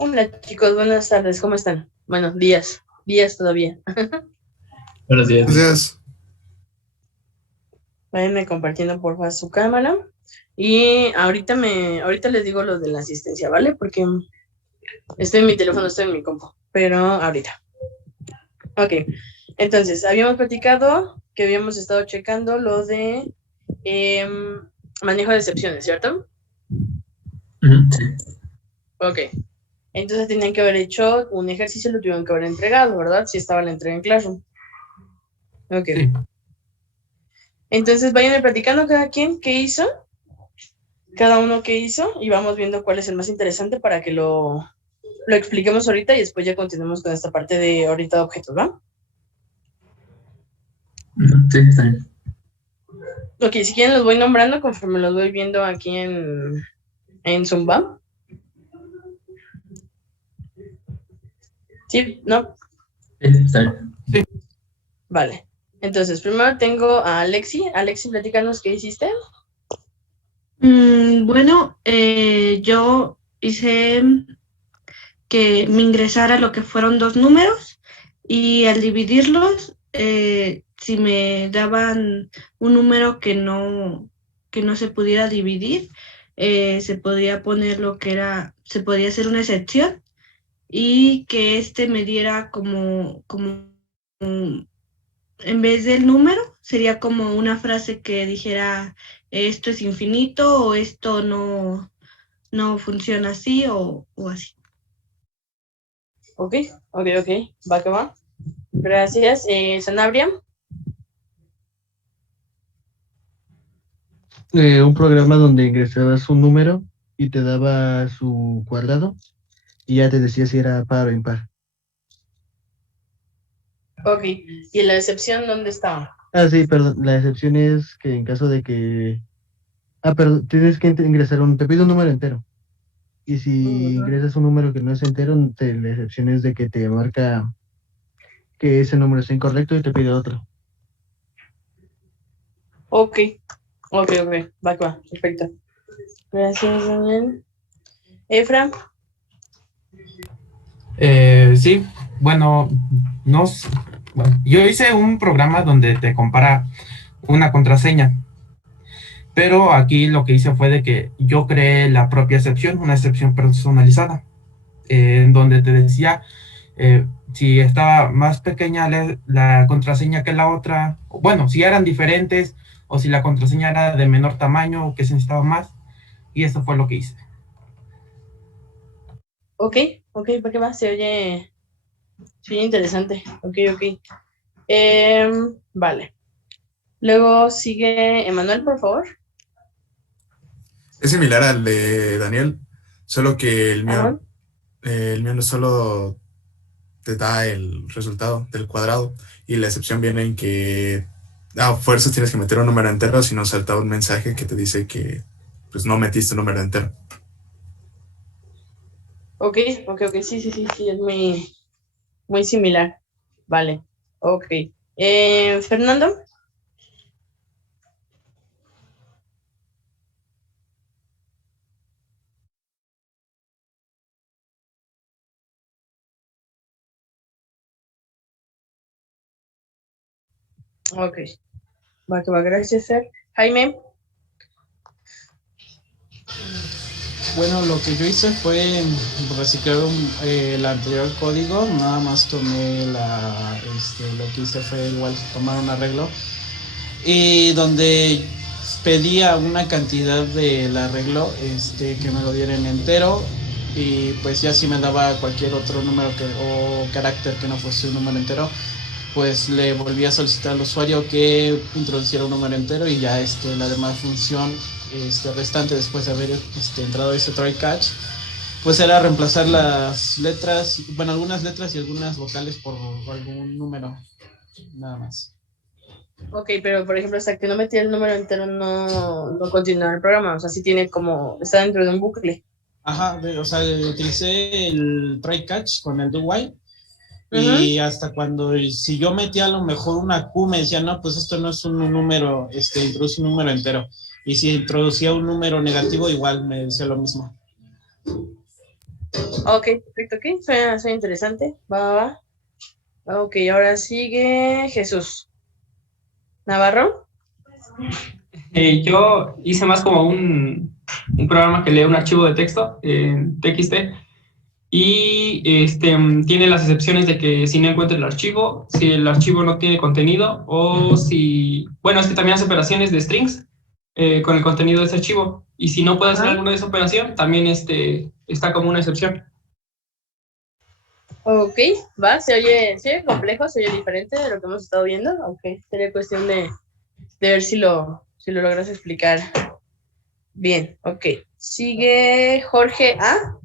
Hola chicos, buenas tardes, ¿cómo están? Bueno, días todavía. Buenos días. Buenos días. Váyanme compartiendo porfa su cámara. Y ahorita les digo lo de la asistencia, ¿vale? Porque estoy en mi teléfono, estoy en mi compu, pero ahorita. Ok, entonces, habíamos platicado que habíamos estado checando lo de manejo de excepciones, ¿cierto? Sí. Ok, entonces tenían que haber hecho un ejercicio, lo tuvieron que haber entregado, ¿verdad? Si estaba la entrega en Classroom. Ok. Sí. Entonces vayan platicando cada quien qué hizo, cada uno qué hizo, y vamos viendo cuál es el más interesante para que lo expliquemos ahorita y después ya continuemos con esta parte de ahorita objetos, ¿va? Sí, está bien. Ok, si quieren los voy nombrando conforme los voy viendo aquí en Zoom, ¿va? ¿Sí? ¿No? Sí, está bien. Sí. Vale. Entonces, primero tengo a Alexi. Alexi, platícanos qué hiciste. Bueno, yo hice que me ingresara lo que fueron 2 números y al dividirlos, si me daban un número que no se pudiera dividir, se podía poner se podía hacer una excepción y que me diera en vez del número, sería como una frase que dijera esto es infinito o esto no funciona así o así. Ok, va que va. Gracias. Sanabria. Un programa donde ingresabas un número y te daba su cuadrado y ya te decía si era par o impar. Ok, ¿y la excepción dónde estaba? Sí, perdón. La excepción es que en caso de que... perdón, tienes que ingresar te pide un número entero. Y si ingresas un número que no es entero, la excepción es de que te marca que ese número está incorrecto y te pide otro. Ok, va que va, perfecto. Gracias, Daniel. Efra. Sí, bueno, bueno, yo hice un programa donde te compara una contraseña, pero aquí lo que hice fue de que yo creé la propia excepción, una excepción personalizada, en donde te decía si estaba más pequeña la contraseña que la otra, bueno, si eran diferentes o si la contraseña era de menor tamaño o que se necesitaba más, y eso fue lo que hice. Ok, ¿para qué va? Se oye interesante. Ok. Vale. Luego sigue Emanuel, por favor. Es similar al de Daniel, solo que Ajá. el mío no solo te da el resultado del cuadrado y la excepción viene en que a fuerzas tienes que meter un número entero, si no salta un mensaje que te dice que pues no metiste un número entero. Ok, sí, es muy similar. Vale, ok. Fernando. Ok, va que va, gracias, Fer. Jaime. Bueno, lo que yo hice fue reciclar el anterior código, nada más tomé lo que hice fue igual tomar un arreglo y donde pedía una cantidad del arreglo que me lo dieran entero y pues ya si me daba cualquier otro número o carácter que no fuese un número entero, pues le volví a solicitar al usuario que introduciera un número entero y ya la demás función restante después de haber entrado ese try catch, pues era reemplazar las letras, bueno, algunas letras y algunas vocales por algún número, nada más. Ok, pero por ejemplo, hasta que no metí el número entero no continúa el programa. O sea, sí tiene está dentro de un bucle. Ajá, o sea, utilicé el try catch con el do while. Y hasta cuando, si yo metía a lo mejor una Q, me decía, no, pues esto no es un número, introduce un número entero. Y si introducía un número negativo, igual me decía lo mismo. Ok, perfecto, ok. Suena interesante. Va. Ok, ahora sigue Jesús. ¿Navarro? Yo hice más como un programa que lee un archivo de texto en TXT y tiene las excepciones de que si no encuentra el archivo, si el archivo no tiene contenido o si, bueno, es que también hace operaciones de strings con el contenido de ese archivo y si no puede hacer alguna de esa operación, también está como una excepción. Ok, va, se oye complejo, se oye diferente de lo que hemos estado viendo. Ok, sería cuestión de ver si lo logras explicar bien. Ok, sigue Jorge A.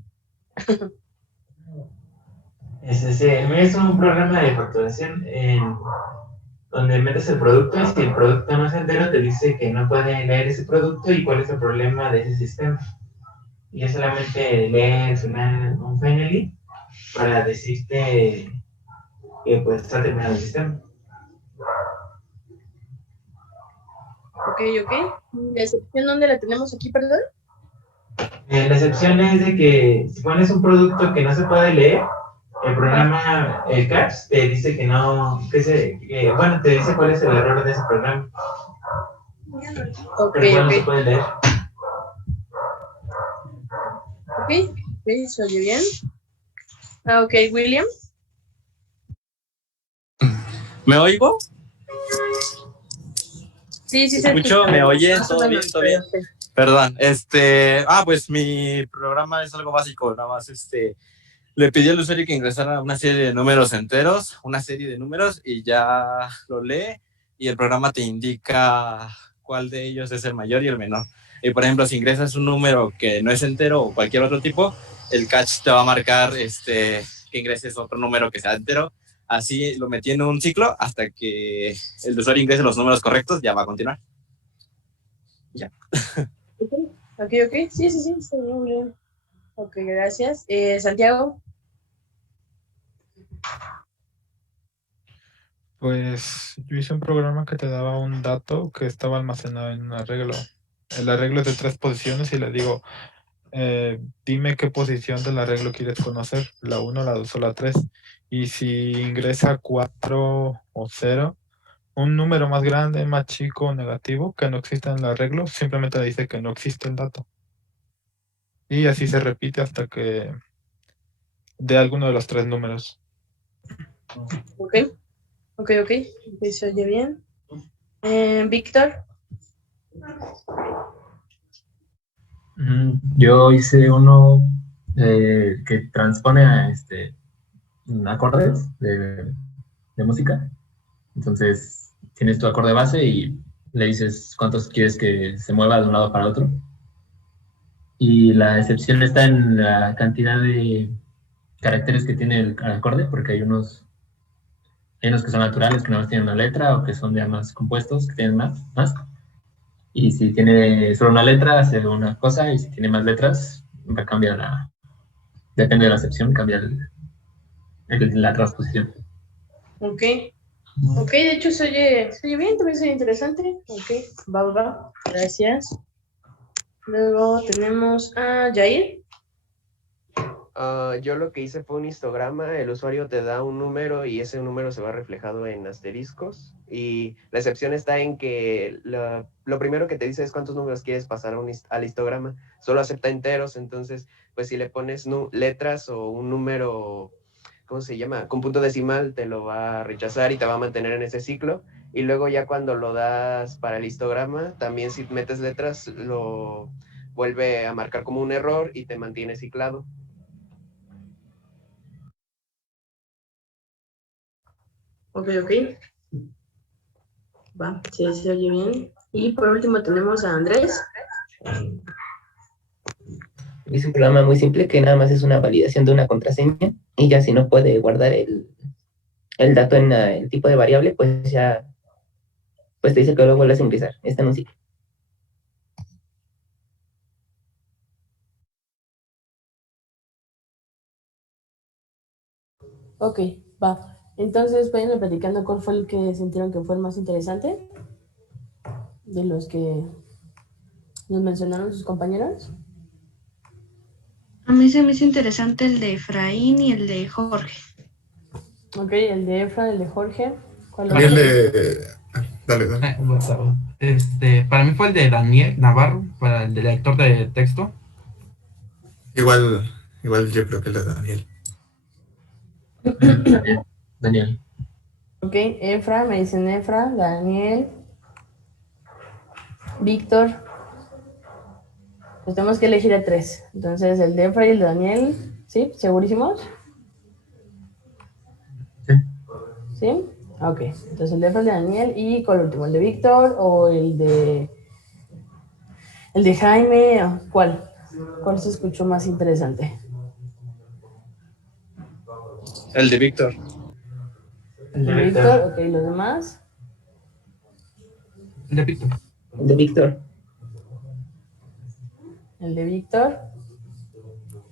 Es un programa de facturación donde metes el producto y si el producto no es entero te dice que no puede leer ese producto y cuál es el problema de ese sistema. Y es solamente leer un finally para decirte que pues está terminado el sistema. Ok. ¿La excepción dónde la tenemos aquí, perdón? La excepción es de que si pones un producto que no se puede leer, el programa, el CAPS, te dice que no, bueno, te dice cuál es el error de ese programa. Ok, pero igual no se puede leer. Ok, se oye bien. Ok, William. ¿Me oigo? Sí, ¿Se escucho? ¿Me oyen? ¿Todo bien? ¿Todo bien? Sí. Perdón, pues mi programa es algo básico, nada más, le pedí al usuario que ingresara una serie de números enteros, una serie de números, y ya lo lee, y el programa te indica cuál de ellos es el mayor y el menor. Y por ejemplo, si ingresas un número que no es entero o cualquier otro tipo, el catch te va a marcar que ingreses otro número que sea entero. Así lo metí en un ciclo hasta que el usuario ingrese los números correctos, ya va a continuar. Ya. Ok. Sí, está muy bien. Ok, gracias. Santiago. Pues yo hice un programa que te daba un dato que estaba almacenado en un arreglo. El arreglo es de 3 posiciones y le digo, dime qué posición del arreglo quieres conocer, la 1, la 2 o la 3. Y si ingresa 4 o 0, un número más grande, más chico o negativo que no exista en el arreglo, simplemente le dice que no existe el dato. Y así se repite hasta que dé alguno de los 3 números. Ok, se oye bien. Víctor. Yo hice uno que transpone a acordes de música. Entonces, tienes tu acorde base y le dices cuántos quieres que se mueva de un lado para otro. Y la excepción está en la cantidad de caracteres que tiene el acorde, porque hay unos que son naturales, que nada más tienen una letra, o que son ya más compuestos, que tienen más. Y si tiene solo una letra, hace una cosa, y si tiene más letras, va a cambiar depende de la excepción, cambia la transposición. Ok, de hecho se oye bien, también se oye interesante. Ok, va. Gracias. Luego tenemos a Jair. Yo lo que hice fue un histograma, el usuario te da un número y ese número se va reflejado en asteriscos y la excepción está en que lo primero que te dice es cuántos números quieres pasar al histograma, solo acepta enteros, entonces pues si le pones letras o un número, ¿cómo se llama? Con punto decimal te lo va a rechazar y te va a mantener en ese ciclo y luego ya cuando lo das para el histograma, también si metes letras lo vuelve a marcar como un error y te mantiene ciclado. Ok. Va, sí, se oye bien. Y por último tenemos a Andrés. Es un programa muy simple que nada más es una validación de una contraseña y ya si no puede guardar el dato en el tipo de variable, pues ya pues te dice que lo vuelvas a ingresar. Está en un ciclo. Ok, va. Entonces, vayan platicando cuál fue el que sintieron que fue el más interesante de los que nos mencionaron sus compañeros. mí se me hizo interesante el de Efraín y el de Jorge. Ok, el de Efra, el de Jorge. ¿Cuál A mí el es? de... Dale, dale. Para mí fue el de Daniel Navarro, para el de lector de texto. Igual yo creo que el de Daniel. Daniel. Ok, Efra, me dicen Efra, Daniel, Víctor. Pues tenemos que elegir a 3. Entonces, el de Efra y el de Daniel, ¿sí? ¿Segurísimos? Sí. ¿Sí? Ok, entonces el de Efra, el de Daniel y con el último, el de Víctor o el de Jaime, ¿cuál? ¿Cuál se escuchó más interesante? El de Víctor. El de Víctor, ok, ¿los demás? El de Víctor. El de Víctor. El de Víctor.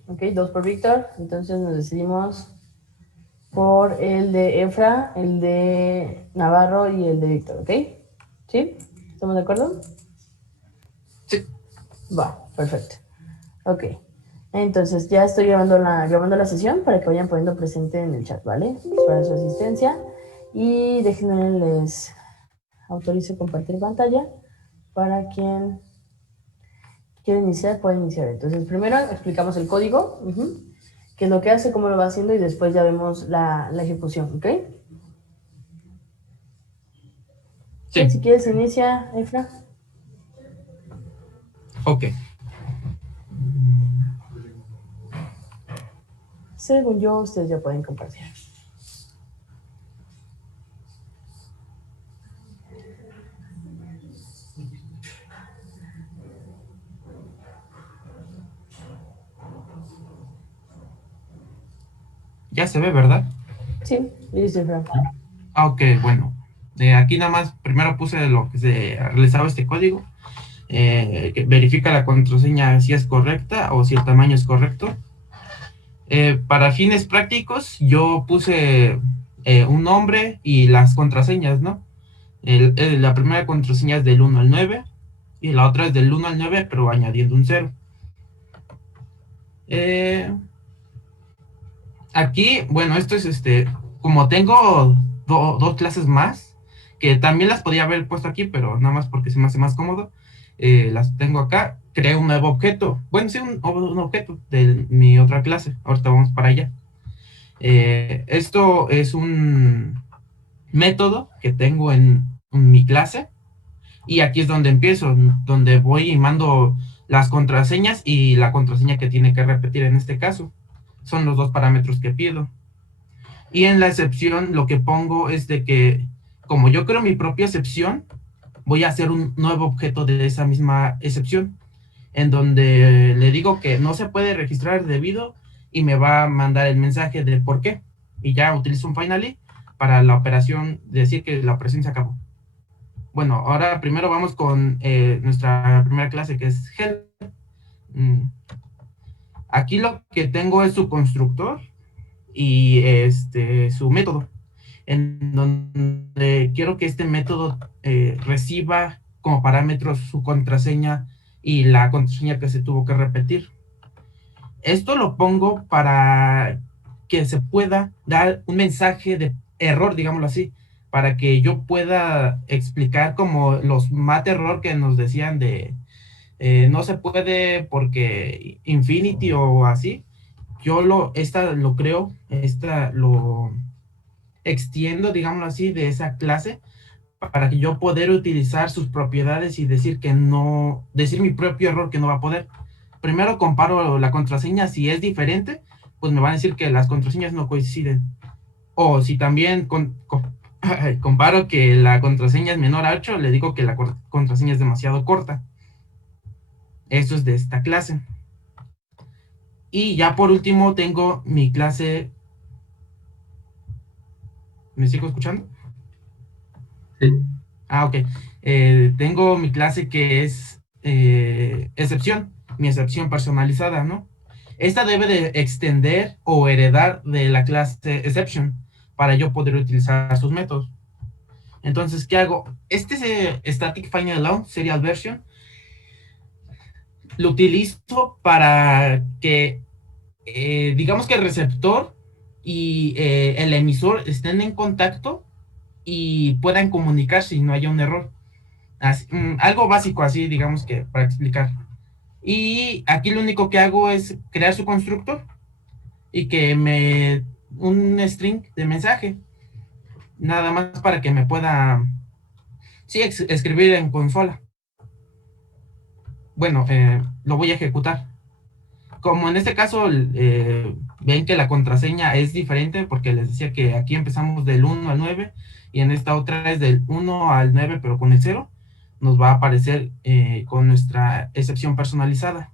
Ok, 2 por Víctor. Entonces nos decidimos por el de Efra, el de Navarro y el de Víctor, ¿ok? ¿Sí? ¿Estamos de acuerdo? Sí. Va, perfecto. Ok. Entonces ya estoy grabando la sesión para que vayan poniendo presente en el chat, ¿vale? Para su asistencia. Y déjenme les autorizo compartir pantalla para quien quiera iniciar, puede iniciar. Entonces primero explicamos el código, qué es lo que hace, cómo lo va haciendo y después ya vemos la ejecución, ¿ok? Sí. Si quieres inicia, Efra. Ok. Según yo, ustedes ya pueden compartir. Ya se ve, ¿verdad? Sí, listo, Efra. Ok, bueno. Aquí nada más, primero puse lo que se realizaba este código. Que verifica la contraseña si es correcta o si el tamaño es correcto. Para fines prácticos, yo puse un nombre y las contraseñas, ¿no? La primera contraseña es del 1 al 9 y la otra es del 1 al 9, pero añadiendo un 0. Aquí, bueno, esto es como tengo dos clases más, que también las podía haber puesto aquí, pero nada más porque se me hace más cómodo, las tengo acá, creé un nuevo objeto, bueno, sí, un objeto de mi otra clase, ahorita vamos para allá. Esto es un método que tengo en mi clase, y aquí es donde empiezo, donde voy y mando las contraseñas y la contraseña que tiene que repetir en este caso. Son los 2 parámetros que pido. Y en la excepción lo que pongo es de que, como yo creo mi propia excepción, voy a hacer un nuevo objeto de esa misma excepción, en donde le digo que no se puede registrar debido y me va a mandar el mensaje de por qué. Y ya utilizo un finally para la operación, decir que la operación se acabó. Bueno, ahora primero vamos con nuestra primera clase, que es help. Aquí lo que tengo es su constructor y su método, en donde quiero que este método reciba como parámetros su contraseña y la contraseña que se tuvo que repetir. Esto lo pongo para que se pueda dar un mensaje de error, digámoslo así, para que yo pueda explicar como los mate error que nos decían de no se puede porque infinity o así. Yo lo creo, lo extiendo, digámoslo así, de esa clase para que yo poder utilizar sus propiedades y decir que no, decir mi propio error que no va a poder. Primero comparo la contraseña, si es diferente, pues me van a decir que las contraseñas no coinciden. O si también comparo que la contraseña es menor a 8, le digo que la contraseña es demasiado corta. Eso es de esta clase. Y ya por último tengo mi clase. ¿Me sigo escuchando? Sí. Ah, ok. Tengo mi clase que es excepción, mi excepción personalizada, ¿no? Esta debe de extender o heredar de la clase exception para yo poder utilizar sus métodos. Entonces, ¿qué hago? Static Final Alone, Serial Version, lo utilizo para que digamos que el receptor y el emisor estén en contacto y puedan comunicarse y no haya un error. Algo básico así, digamos que para explicar. Y aquí lo único que hago es crear su constructor y que me un string de mensaje, nada más para que me pueda escribir en consola. Bueno, lo voy a ejecutar. Como en este caso ven que la contraseña es diferente, porque les decía que aquí empezamos del 1 al 9 y en esta otra es del 1 al 9 pero con el 0, nos va a aparecer con nuestra excepción personalizada.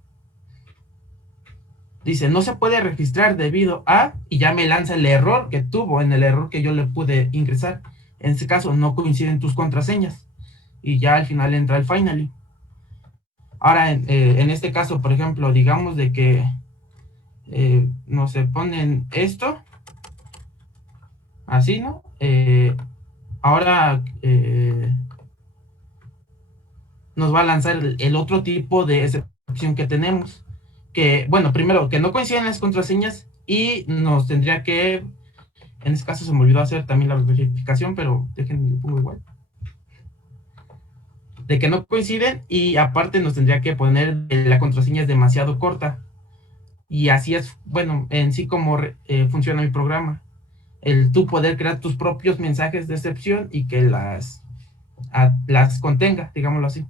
Dice, no se puede registrar debido a, y ya me lanza el error que tuvo, en el error que yo le pude ingresar. En este caso, no coinciden tus contraseñas. Y ya al final entra el finally. Ahora, en este caso, por ejemplo, digamos de que no se ponen esto, así, ¿no? Ahora nos va a lanzar el otro tipo de excepción que tenemos. Que, bueno, primero, que no coinciden las contraseñas y nos tendría que, en este caso se me olvidó hacer también la verificación, pero déjenme lo pongo igual. De que no coinciden y aparte nos tendría que poner la contraseña es demasiado corta. Y así es, bueno, en sí como funciona mi programa. El tú poder crear tus propios mensajes de excepción y que las contenga, digámoslo así.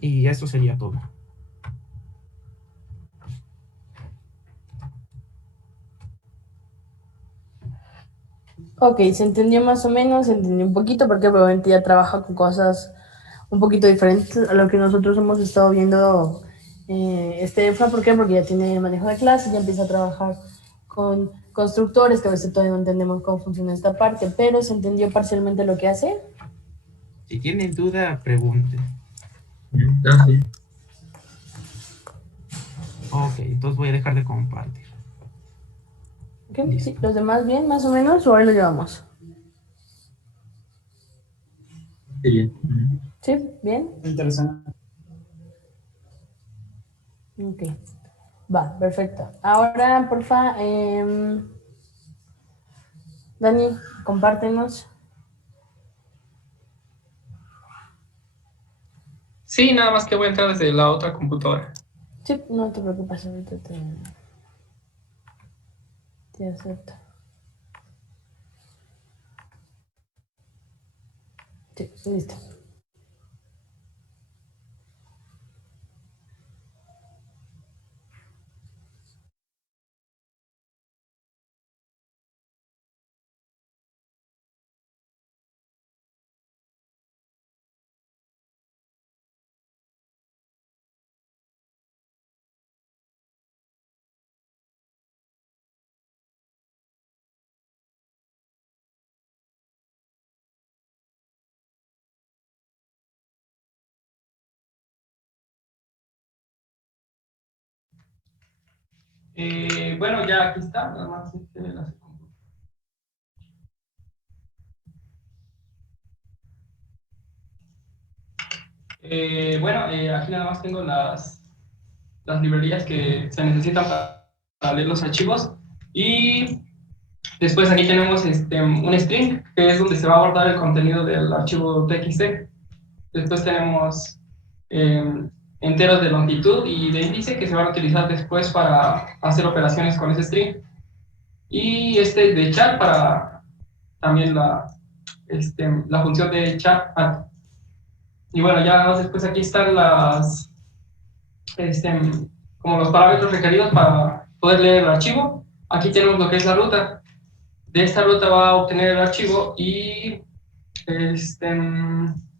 Y eso sería todo. Ok, se entendió más o menos, se entendió un poquito, porque probablemente ya trabaja con cosas un poquito diferentes a lo que nosotros hemos estado viendo. ¿Por qué? Porque ya tiene manejo de clase, ya empieza a trabajar con constructores, que a veces todavía no entendemos cómo funciona esta parte, pero se entendió parcialmente lo que hace. Si tienen duda, pregunten. Sí. Ok, entonces voy a dejar de compartir. Okay. Sí, ¿los demás bien, más o menos, o ahí lo llevamos? Sí, bien. ¿Sí? ¿Bien? Interesante. Ok. Va, perfecto. Ahora, porfa, Dani, compártenos. Sí, nada más que voy a entrar desde la otra computadora. Sí, no te preocupes, ahorita te acepto. Sí, listo. Bueno, ya aquí está, nada más aquí nada más tengo las librerías que se necesitan para leer los archivos. Y después aquí tenemos un string, que es donde se va a guardar el contenido del archivo txt. Después tenemos enteros de longitud y de índice que se van a utilizar después para hacer operaciones con ese string. Y de chat para también la función de chat. Y bueno, ya después aquí están como los parámetros requeridos para poder leer el archivo. Aquí tenemos lo que es la ruta. De esta ruta va a obtener el archivo y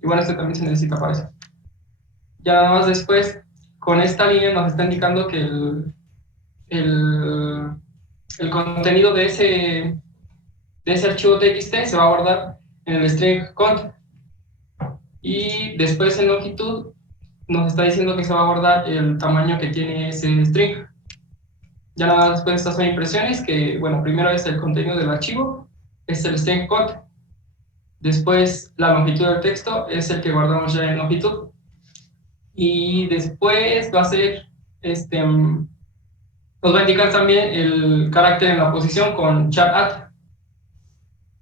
bueno, también se necesita para eso. Ya nada más después, con esta línea nos está indicando que el contenido de ese archivo txt se va a guardar en el string cont. Y después en longitud nos está diciendo que se va a guardar el tamaño que tiene ese string. Ya nada más después estas son impresiones, que bueno, primero es el contenido del archivo, es el string cont. Después la longitud del texto es el que guardamos ya en longitud. Y después va a ser nos va a indicar también el carácter en la posición con char at.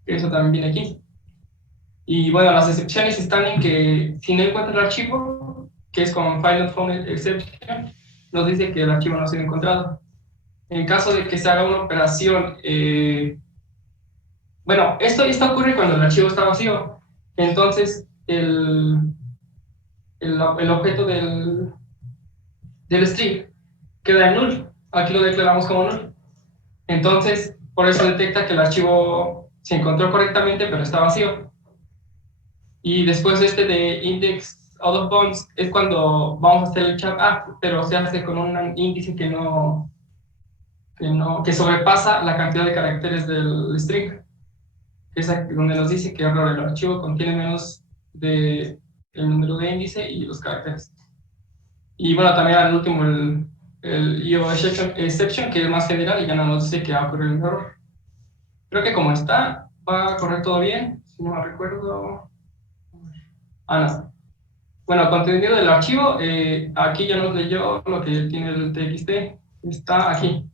Eso también viene aquí. Y bueno, las excepciones están en que si no encuentra el archivo, que es con file not found exception, nos dice que el archivo no ha sido encontrado. En caso de que se haga una operación, bueno, esto ocurre cuando el archivo está vacío. Entonces, el objeto del string queda en null. Aquí lo declaramos como null. Entonces, por eso detecta que el archivo se encontró correctamente, pero está vacío. Y después de index out of bounds es cuando vamos a hacer el chat pero se hace con un índice que sobrepasa la cantidad de caracteres del string. Es donde nos dice que error, el archivo contiene menos de el número de índice y los caracteres. Y bueno, también al último el IO exception, que es más general y ya no nos dice que va a ocurrir un error. Creo que como está, va a correr todo bien, si no me recuerdo. No. Bueno, contenido del archivo, aquí ya nos leyó lo que tiene el TXT, está aquí.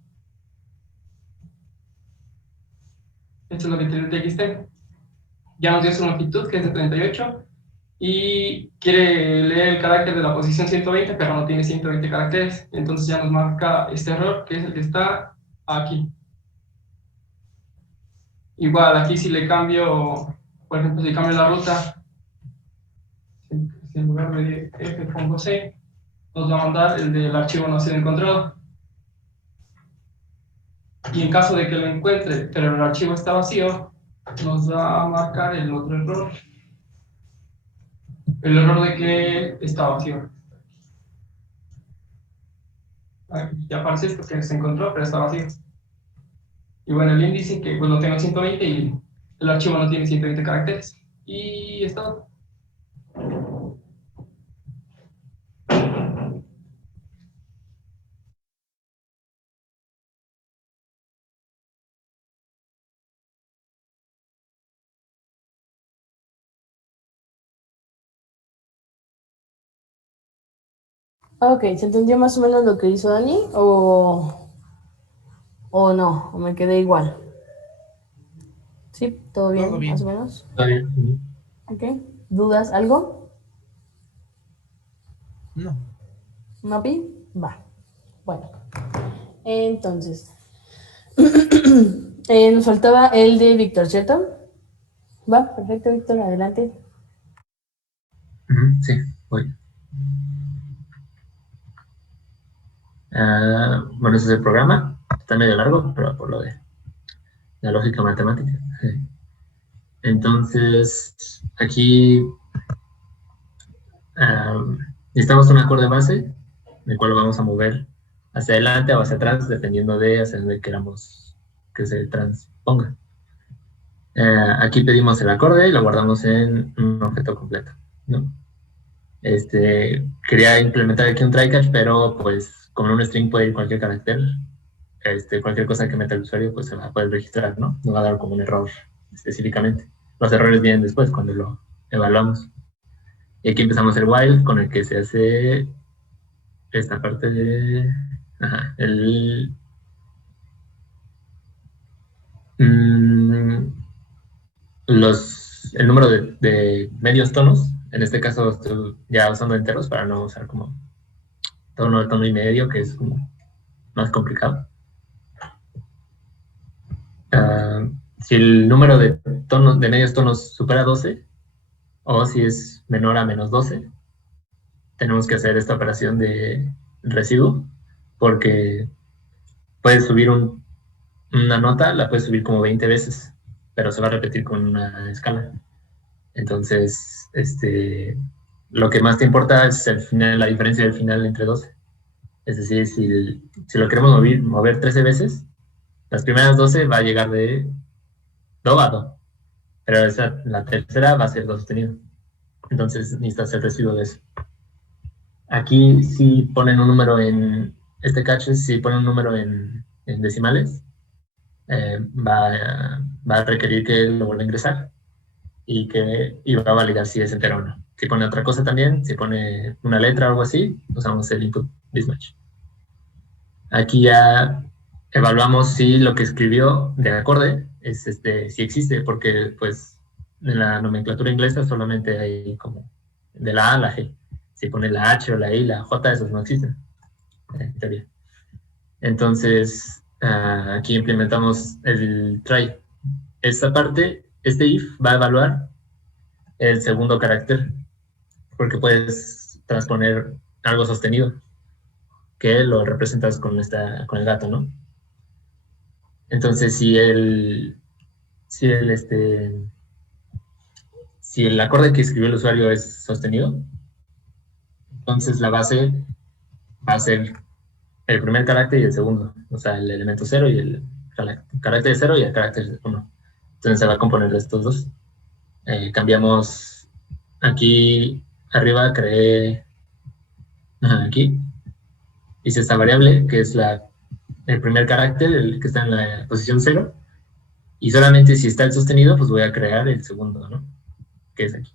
Esto es lo que tiene el TXT. Ya nos dio su longitud, que es de 38, y quiere leer el carácter de la posición 120, pero no tiene 120 caracteres. Entonces ya nos marca este error, que es el que está aquí. Igual, aquí si le cambio, por ejemplo, si cambio la ruta, en lugar de F pongo C, nos va a mandar el del archivo no ha sido encontrado. Y en caso de que lo encuentre, pero el archivo está vacío, nos va a marcar el otro error. El error de que está vacío. Ya aparece esto que se encontró, pero está vacío. Y bueno, el índice que pues lo tengo 120 y el archivo no tiene 120 caracteres. Y es todo. Ok, ¿se entendió más o menos lo que hizo Dani? ¿O no? ¿O me quedé igual? ¿Sí? ¿Todo bien, Todo bien. más o menos? Está bien. Ok. ¿Dudas? ¿Algo? No. ¿No, Pi? Va. Bueno. Entonces. Nos faltaba el de Víctor, ¿cierto? Va, perfecto, Víctor, adelante. Sí, voy. Bueno, ese es el programa. Está medio largo, pero por lo de la lógica matemática. Entonces, aquí necesitamos un acorde base, el cual lo vamos a mover hacia adelante o hacia atrás, dependiendo de hacia donde queramos que se transponga. Aquí pedimos el acorde y lo guardamos en un objeto completo, ¿no? Quería implementar aquí un try catch, pero pues como en un string puede ir cualquier carácter, cualquier cosa que meta el usuario pues se va a poder registrar, ¿no? No va a dar como un error específicamente. Los errores vienen después cuando lo evaluamos. Y aquí empezamos el while, con el que se hace esta parte de... el número de medios tonos. En este caso estoy ya usando enteros para no usar como tono y medio, que es como más complicado. Si el número de medios tonos supera 12, o si es menor a menos 12, tenemos que hacer esta operación de residuo, porque puedes subir una nota, la puedes subir como 20 veces, pero se va a repetir con una escala. Entonces, lo que más te importa es el final, la diferencia del final entre 12. Es decir, si lo queremos mover 13 veces, las primeras 12 va a llegar de do a do, pero la tercera va a ser do sostenido. Entonces necesitas el residuo de eso. Aquí si ponen un número en este catch, si ponen un número en decimales, va a requerir que lo vuelva a ingresar y va a validar si es entero o no. Si pone otra cosa también, si pone una letra o algo así, usamos el input mismatch. Aquí ya evaluamos si lo que escribió de acorde es si existe, porque pues en la nomenclatura inglesa solamente hay como de la A a la G. Si pone la H o la I, la J, esos no existen, en teoría. Entonces, aquí implementamos el try. Esta parte, este if va a evaluar el segundo carácter, porque puedes transponer algo sostenido, que lo representas con el gato, ¿no? Entonces, si el acorde que escribió el usuario es sostenido, entonces la base va a ser el primer carácter y el segundo, o sea, el elemento 0 y el carácter 0 y el carácter 1. Entonces se va a componer de estos dos. Cambiamos aquí arriba, creé aquí, hice esta variable que es el primer carácter, el que está en la posición 0, y solamente si está el sostenido, pues voy a crear el segundo, ¿no? Que es aquí.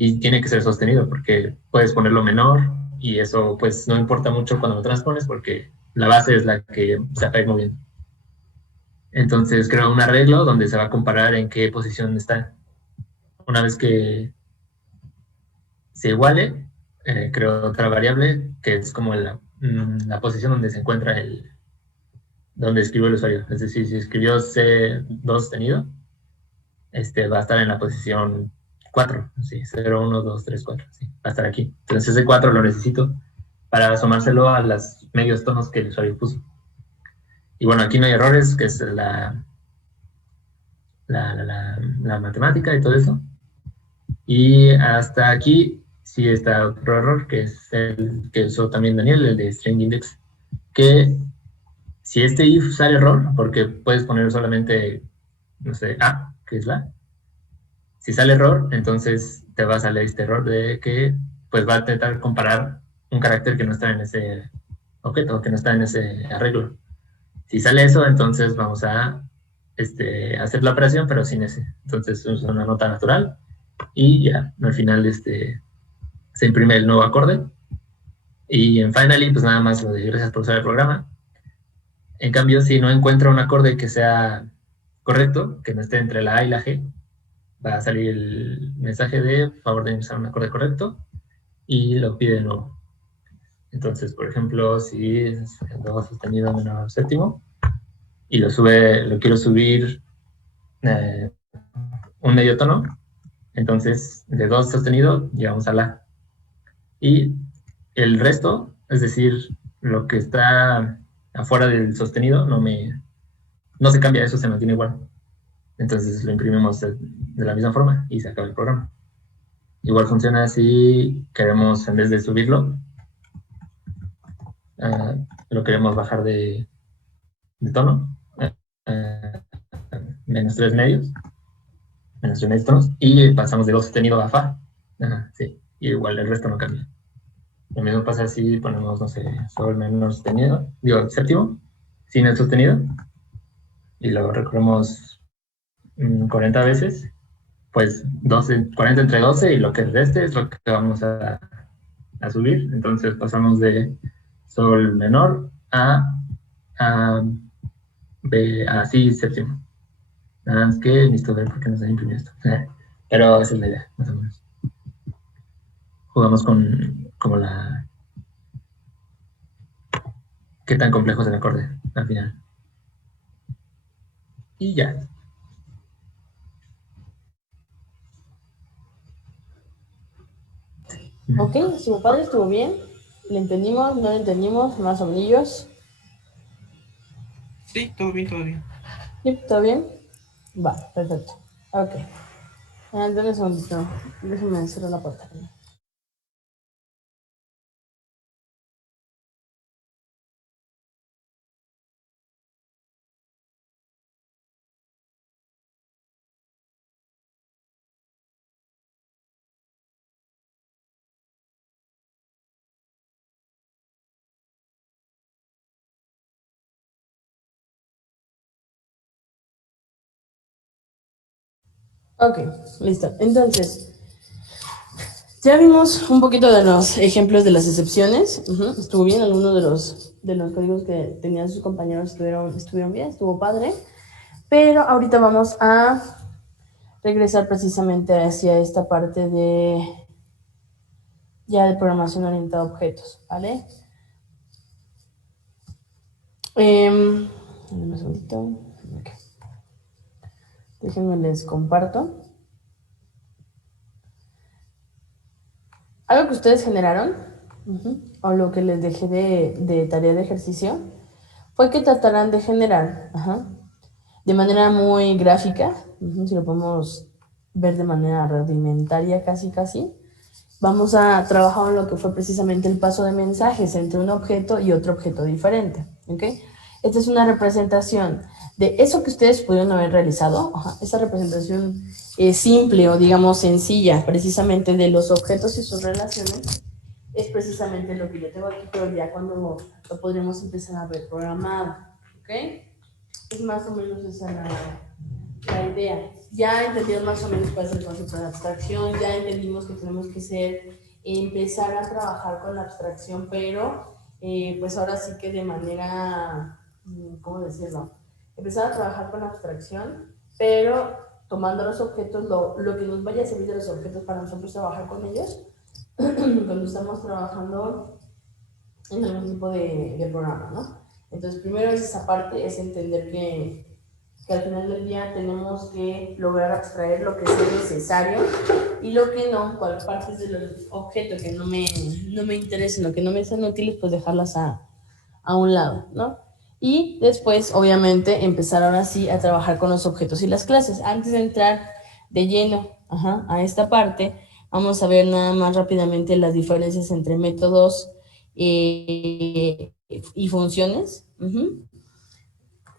Y tiene que ser sostenido porque puedes ponerlo menor y eso pues no importa mucho cuando lo transpones porque la base es la que se va a ir moviendo. Entonces creo un arreglo donde se va a comparar en qué posición está. Una vez que se iguale, creo otra variable que es como la posición donde se encuentra donde escribió el usuario. Es decir, si escribió C2 sostenido, va a estar en la posición 4, sí, 0, 1, 2, 3, 4, sí, va a estar aquí. Entonces ese 4 lo necesito para asomárselo a los medios tonos que el usuario puso. Y bueno, aquí no hay errores, que es la matemática y todo eso. Y hasta aquí sí está otro error, que es el que usó también Daniel, el de string index, que si este if sale error, porque puedes poner solamente, no sé, A, que es la. Si sale error, entonces te va a salir este error de que pues va a intentar comparar un carácter que no está en ese objeto, que no está en ese arreglo. Si sale eso, entonces vamos a hacer la operación, pero sin ese. Entonces es una nota natural y ya, al final se imprime el nuevo acorde. Y en Finally, pues nada más lo de gracias por usar el programa. En cambio, si no encuentra un acorde que sea correcto, que no esté entre la A y la G, va a salir el mensaje de favor de usar un acorde correcto y lo pide de nuevo. Entonces, por ejemplo, si es do sostenido menor séptimo y lo quiero subir un medio tono, entonces de do sostenido llegamos a la. Y el resto, es decir, lo que está afuera del sostenido, no se cambia, eso se mantiene igual. Entonces lo imprimimos de la misma forma y se acaba el programa. Igual funciona si queremos, en vez de subirlo, lo queremos bajar de tono, menos 3 medios tonos, y pasamos de do sostenido a fa. Sí, y igual el resto no cambia. Lo mismo pasa si ponemos, no sé, sol menor sostenido, digo, séptimo, sin el sostenido, y lo recorremos 40 veces, pues 40 entre 12 y lo que reste es lo que vamos a subir. Entonces pasamos de sol menor a B, a si séptimo. Nada más que necesito ver por qué no se imprimió esto. Pero esa es la idea, más o menos. Jugamos con como qué tan complejo es el acorde al final. Y ya. Ok, su padre estuvo bien. ¿Le entendimos? ¿No le entendimos? ¿Más o menos? Sí, todo bien, todo bien. ¿Sí? ¿Todo bien? Va, perfecto. Ok. Dame un segundito. Déjame cerrar la puerta. Ok, listo. Entonces, Ya vimos un poquito de los ejemplos de las excepciones. Estuvo bien, algunos de los códigos que tenían sus compañeros estuvieron bien, estuvo padre. Pero ahorita vamos a regresar precisamente hacia esta parte ya de programación orientada a objetos, ¿vale? Un segundito. Okay. Déjenme les comparto. Algo que ustedes generaron, o lo que les dejé de tarea de ejercicio, fue que tratarán de generar, de manera muy gráfica, si lo podemos ver de manera rudimentaria casi, vamos a trabajar en lo que fue precisamente el paso de mensajes entre un objeto y otro objeto diferente, ¿ok? Esta es una representación de eso que ustedes pudieron haber realizado, esa representación simple o digamos sencilla, precisamente de los objetos y sus relaciones, es precisamente lo que yo tengo aquí, pero ya cuando lo podremos empezar a ver programado, ¿ok? Es más o menos esa la idea. Ya entendimos más o menos cuál es el concepto de abstracción, ya entendimos que tenemos que empezar a trabajar con la abstracción, pero pues ahora sí que de manera, ¿cómo decirlo? Empezar a trabajar con la abstracción, pero tomando los objetos, lo que nos vaya a servir de los objetos para nosotros trabajar con ellos, cuando estamos trabajando en algún tipo de programa, ¿no? Entonces, primero es esa parte, es entender que al final del día tenemos que lograr abstraer lo que es necesario y lo que no, cuál partes de los objetos que no me interesen, lo que no me sean útiles, pues dejarlas a un lado, ¿no? Y después, obviamente, empezar ahora sí a trabajar con los objetos y las clases. Antes de entrar de lleno a esta parte, vamos a ver nada más rápidamente las diferencias entre métodos y funciones.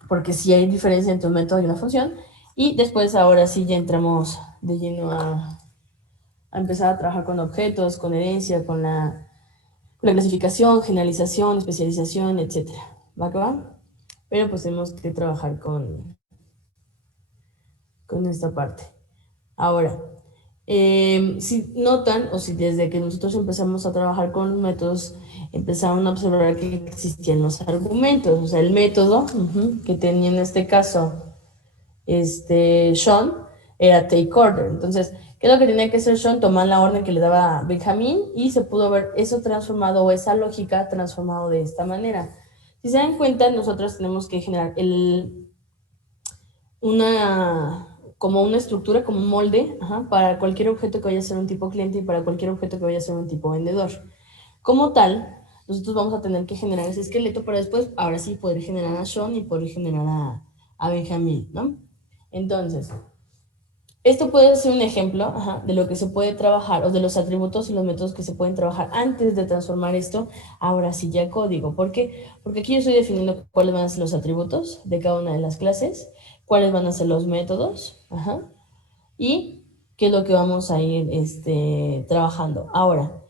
Porque sí hay diferencia entre un método y una función, y después ahora sí ya entramos de lleno a empezar a trabajar con objetos, con herencia, con la clasificación, generalización, especialización, etc. ¿Va que va? Pero pues tenemos que trabajar con esta parte. Ahora, si notan, o si desde que nosotros empezamos a trabajar con métodos, empezaron a observar que existían los argumentos, o sea, el método que tenía en este caso Sean era take order. Entonces, ¿qué es lo que tenía que hacer Sean? Tomar la orden que le daba Benjamín y se pudo ver eso transformado, o esa lógica transformado de esta manera. Si se dan cuenta, nosotros tenemos que generar como una estructura, como un molde, para cualquier objeto que vaya a ser un tipo cliente y para cualquier objeto que vaya a ser un tipo vendedor. Como tal, nosotros vamos a tener que generar ese esqueleto para después, ahora sí, poder generar a Sean y poder generar a Benjamín, ¿no? Entonces, esto puede ser un ejemplo de lo que se puede trabajar, o de los atributos y los métodos que se pueden trabajar antes de transformar esto, ahora sí ya código. ¿Por qué? Porque aquí yo estoy definiendo cuáles van a ser los atributos de cada una de las clases, cuáles van a ser los métodos, y qué es lo que vamos a ir trabajando. Ahora,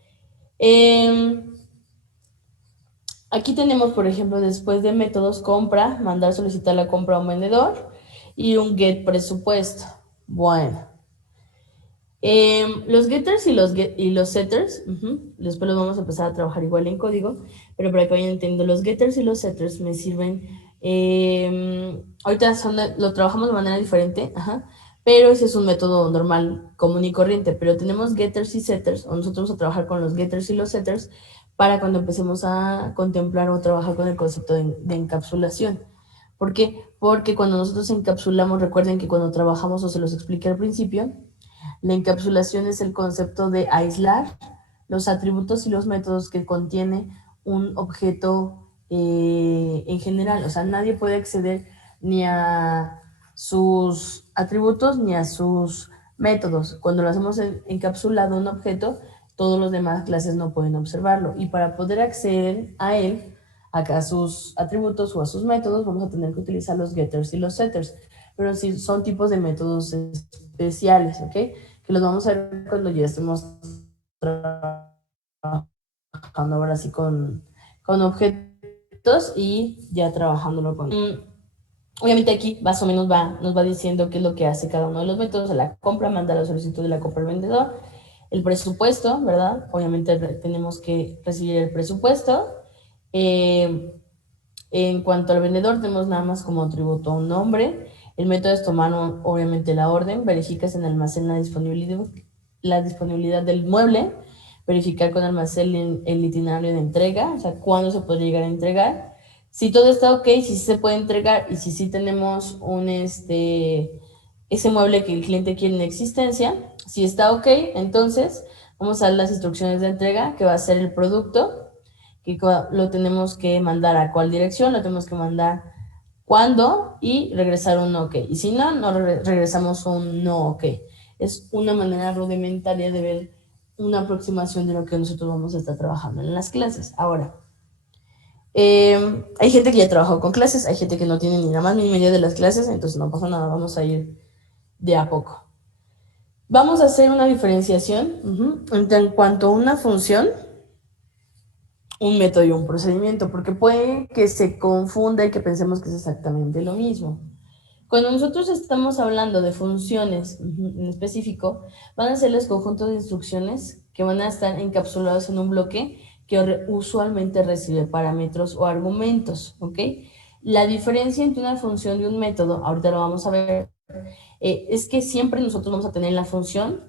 aquí tenemos, por ejemplo, después de métodos, compra, mandar solicitar la compra a un vendedor, y un get presupuesto. Bueno, los getters y los setters, después los vamos a empezar a trabajar igual en código, pero para que vayan entendiendo, los getters y los setters me sirven, ahorita lo trabajamos de manera diferente, pero ese es un método normal, común y corriente, pero tenemos getters y setters, o nosotros vamos a trabajar con los getters y los setters para cuando empecemos a contemplar o trabajar con el concepto de encapsulación. ¿Por qué? Porque cuando nosotros encapsulamos, recuerden que cuando trabajamos, o se los expliqué al principio, la encapsulación es el concepto de aislar los atributos y los métodos que contiene un objeto en general. O sea, nadie puede acceder ni a sus atributos ni a sus métodos. Cuando lo hacemos encapsulado un objeto, todos los demás clases no pueden observarlo. Y para poder acceder a él, a sus atributos o a sus métodos, vamos a tener que utilizar los getters y los setters. Pero sí son tipos de métodos especiales, ¿ok? Que los vamos a ver cuando ya estemos trabajando ahora sí con objetos y ya trabajándolo con... Obviamente aquí más o menos nos va diciendo qué es lo que hace cada uno de los métodos. A la compra, manda la solicitud de la compra al vendedor. el presupuesto, ¿verdad? Obviamente tenemos que recibir el presupuesto. En cuanto al vendedor, tenemos nada más como atributo un nombre. El método es tomar obviamente la orden, verificas en almacén la disponibilidad del mueble, verificar con almacén el itinerario de entrega, o sea, cuándo se puede llegar a entregar. Si todo está ok, si se puede entregar y si sí tenemos ese mueble que el cliente quiere en existencia, si está ok, entonces vamos a dar las instrucciones de entrega, que va a ser el producto, que lo tenemos que mandar a cuál dirección, lo tenemos que mandar cuándo y regresar un ok. Y si no, regresamos un no ok. Es una manera rudimentaria de ver una aproximación de lo que nosotros vamos a estar trabajando en las clases. Ahora, hay gente que ya trabajó con clases, hay gente que no tiene ni la más ni media de las clases, entonces no pasa nada, vamos a ir de a poco. Vamos a hacer una diferenciación en cuanto a una función, un método y un procedimiento, porque puede que se confunda y que pensemos que es exactamente lo mismo. Cuando nosotros estamos hablando de funciones en específico, van a ser los conjuntos de instrucciones que van a estar encapsulados en un bloque que usualmente recibe parámetros o argumentos, ¿ok? La diferencia entre una función y un método, ahorita lo vamos a ver, es que siempre nosotros vamos a tener la función,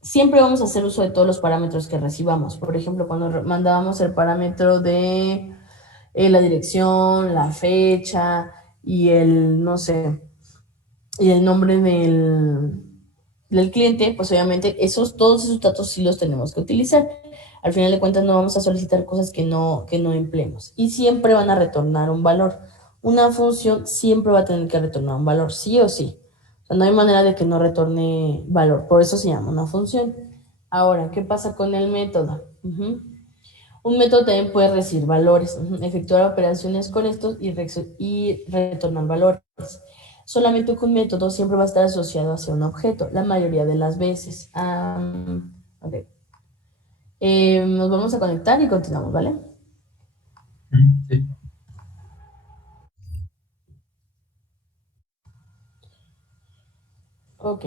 siempre vamos a hacer uso de todos los parámetros que recibamos. Por ejemplo, cuando mandábamos el parámetro de la dirección, la fecha y no sé, y el nombre del cliente, pues obviamente todos esos datos sí los tenemos que utilizar. Al final de cuentas no vamos a solicitar cosas que no empleemos. Y siempre van a retornar un valor. Una función siempre va a tener que retornar un valor, sí o sí. O sea, no hay manera de que no retorne valor. Por eso se llama una función. Ahora, ¿qué pasa con el método? Un método también puede recibir valores, efectuar operaciones con estos y retornar valores. Solamente que un método siempre va a estar asociado hacia un objeto, la mayoría de las veces. Okay. Nos vamos a conectar y continuamos, ¿vale? Sí. Ok.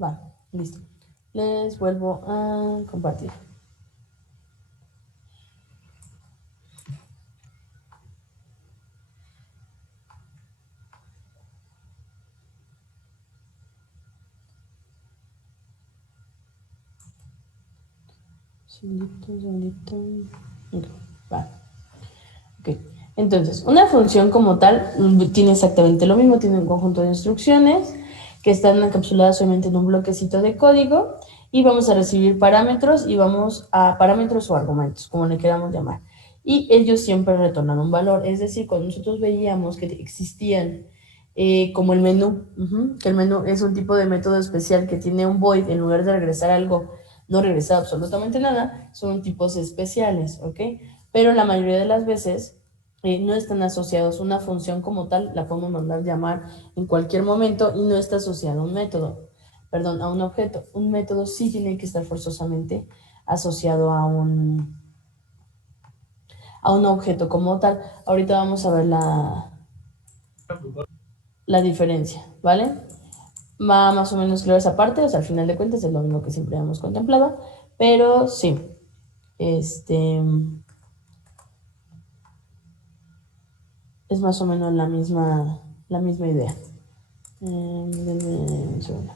Va, listo. Les vuelvo a compartir. Segundito. Okay, va. Ok. Entonces, una función como tal tiene exactamente lo mismo, tiene un conjunto de instrucciones que están encapsuladas solamente en un bloquecito de código y vamos a recibir parámetros y vamos a parámetros o argumentos, como le queramos llamar. Y ellos siempre retornan un valor, es decir, cuando nosotros veíamos que existían como el menú, que el menú es un tipo de método especial que tiene un void, en lugar de regresar algo, no regresa absolutamente nada, son tipos especiales, ¿ok? Pero la mayoría de las veces no están asociados. Una función como tal la podemos mandar llamar en cualquier momento y no está asociada a un método, perdón, a un objeto. Un método sí tiene que estar forzosamente asociado a un objeto como tal. Ahorita vamos a ver la diferencia, ¿vale? Va más o menos claro esa parte, o sea, al final de cuentas es lo mismo que siempre hemos contemplado, pero sí, es más o menos la misma idea. Denme un segundo.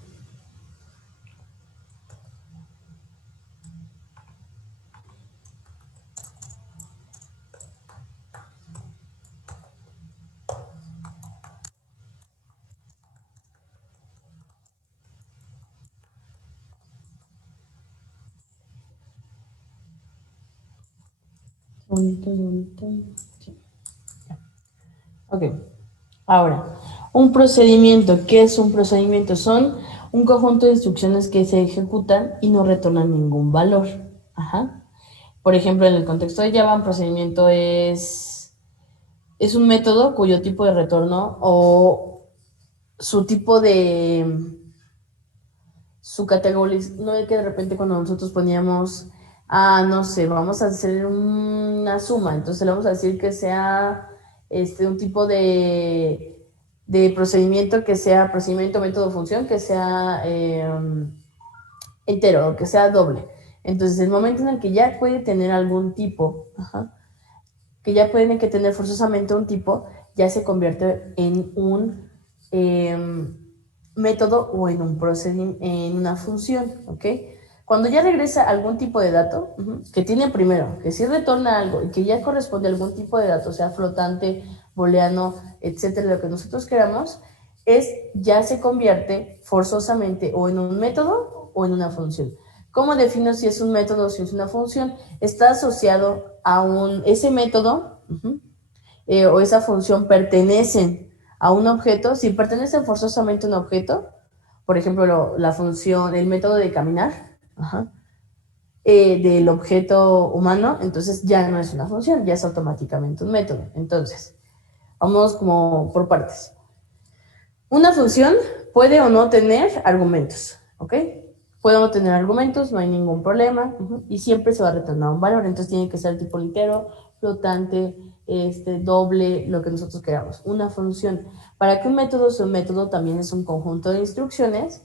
Bonito. Sí. Ok. Ahora, un procedimiento. ¿Qué es un procedimiento? Son un conjunto de instrucciones que se ejecutan y no retornan ningún valor. Ajá. Por ejemplo, en el contexto de Java, un procedimiento es un método cuyo tipo de retorno o su tipo de su categoría, no es que de repente cuando nosotros poníamos, no sé, vamos a hacer una suma, entonces le vamos a decir que sea un tipo de de procedimiento que sea procedimiento, método, función, que sea entero, que sea doble. Entonces, el momento en el que ya puede tener algún tipo, que ya tiene que tener forzosamente un tipo, ya se convierte en un método o en un procedimiento, en una función, ¿ok? Cuando ya regresa algún tipo de dato, que tiene primero, que sí retorna algo y que ya corresponde a algún tipo de dato, sea flotante, booleano, etcétera, lo que nosotros queramos, ya se convierte forzosamente o en un método o en una función. ¿Cómo defino si es un método o si es una función? Está asociado a ese método o esa función pertenecen a un objeto. Si pertenecen forzosamente a un objeto, por ejemplo, la función, el método de caminar, del objeto humano, entonces ya no es una función, ya es automáticamente un método. Entonces, vamos como por partes. Una función puede o no tener argumentos, ¿ok? Puede o no tener argumentos, no hay ningún problema, y siempre se va a retornar un valor, entonces tiene que ser tipo entero, flotante, doble, lo que nosotros queramos. Una función. Para que un método sea un método, también es un conjunto de instrucciones,